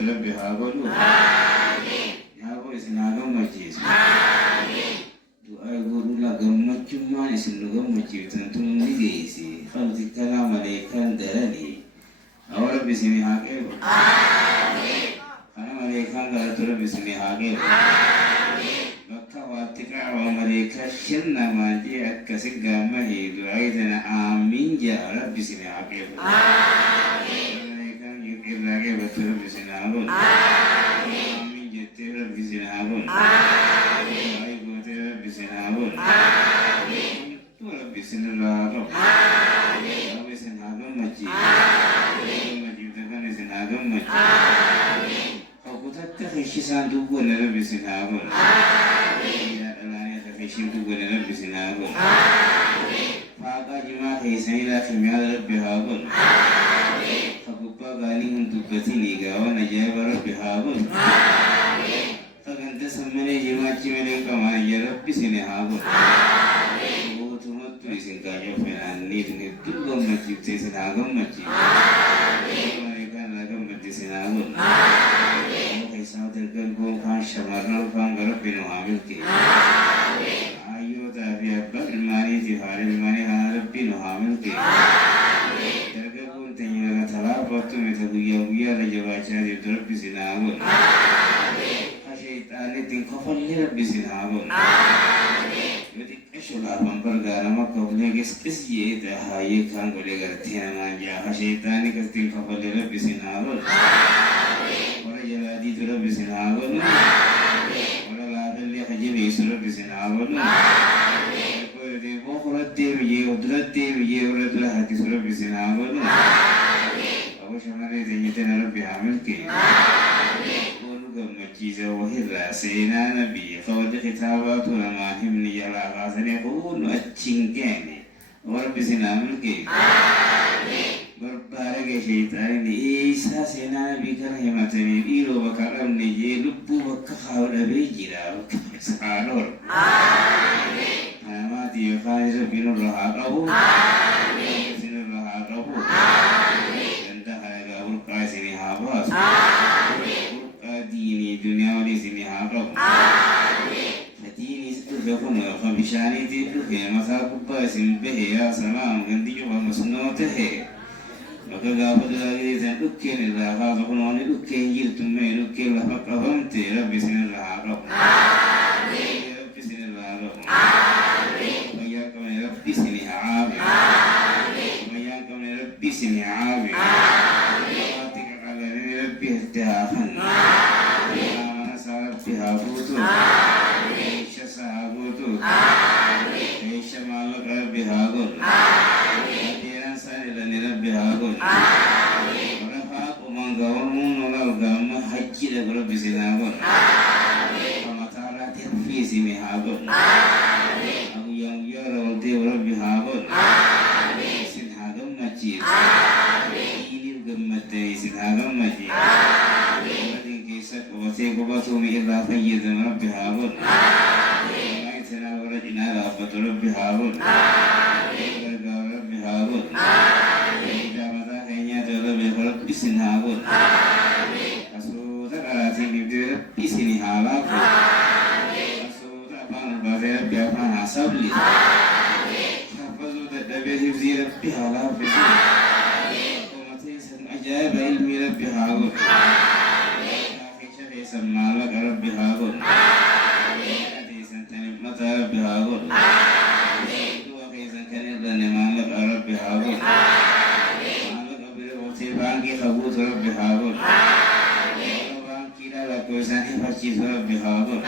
ربي هاقولوا يا أبو إسنا قمت جيسو دعاء يقولوا لا قمت جمعني سنو قمت جيسو تنتم نجيسي خلط الكلام عليكان درني أو ربي سمي هاقيبو أنا عليكان قالت ربي سمي هاقيبو بكا واتقع ومليكا شلنا ما جاءت كسقا مهي دعايتنا آمين جاء ربي سمي هاقيبو Lagi betul bisinagun. Amin jatuh bisinagun. Baik betul bisinagun. Tuh bisinagun. Bisinagun macam. Macam tu kan bisinagun macam. Kau tak terkesisan tu pun ada bisinagun. Ya Allah ya terkesin tu pun ada bisinagun. Pakai cuma kesan lah cuma ada bihagun. Gani untuk kesini kawan aja baru bihabun. Akan tersamanya jimat cimeneng kamar ya Rabbi sini habun. Oh cuma tulisin kayu penan ni tu gom macam tu senagam macam. Mereka lagam macam senagam. Kisah terken gom kan shamarnal kan Rabbi no hamil ke. Ayo tapi apa ilmani tihari ilmani Rabbi no hamil ke. Waktu mereka buya raja baca di Rabbi sinabun. Asyaitan itu kafan ni Rabbi sinabun. Jadi esolah pempergara maka boleh kes ye dah ye kan boleh kerti namanya. Asyaitan itu kes kafan ni Rabbi sinabun. Orang jalan di Rabbi sinabun. Orang lain ni haji ni Rabbi sinabun. Kau itu bukan tiada udrat tiada orang tu lah hati Rabbi sinabun. وشمالي تجتنا ربي عملك ونقم مجيزة وهلا سينا نبي قول خطابات لما همني على غازني قول أتشنكاني وربي سينا عملك بربارك شيطان إيسا سينا نبي كرهمتني إيرو وكرمني جيلبو وكخاول أبيجرا وكسعالور أنا ما تيخاي ربي نرها قبو سينا نرها قبو sini habas, dini dunia ini sini habas. Dini itu berapa macam bisani itu ke masa kupa simpe ya salam ganti juga masuk teh. Maka gapa tu lagi saya lukin lah, kalau pun orang lukin jil tu me lukin lah pakam teh, Rabbi sini lah habas. Rabbi sini lah habas. Maya kami Rabbi sini habas. Maya kami Rabbi sini habas. Tihakan, mana sahabat tihabutu, Aisyah sahabutu, Aisyah malak Rabbi hagun, hadiran saya dan Rabbi hagun. Orang hak umang gaul nolal gama haji dan Rabbi sinagun. Pamatara tiafi sini hagun. Aku yang rawal tiap Rabbi hagun. Sin hagun majid. Ini gemate sin hagun majid. Wasiku basumi illa sayyidun Rabbi habun. Aitana warajina rafatu Rabbi habun. Warga Rabbi habun. Ida mata kayaknya Rabbi sin habun. Asuta karasi nibdi Rabbi sini halak. Asuta apaan bahasa Rabbi apaan asabli. Hafazuta dabi hifzi Rabbi halak. Kumati san ajaib ilmi Rabbi habun. Malak Rabbi hagun. Hati santan mata Rabbi hagun. Dua kisan kanil dan malak Rabbi hagun. Malak Rabbi waktu bangki kabut Rabbi hagun. Bangki dah lakukan sanhi pasti Rabbi hagun.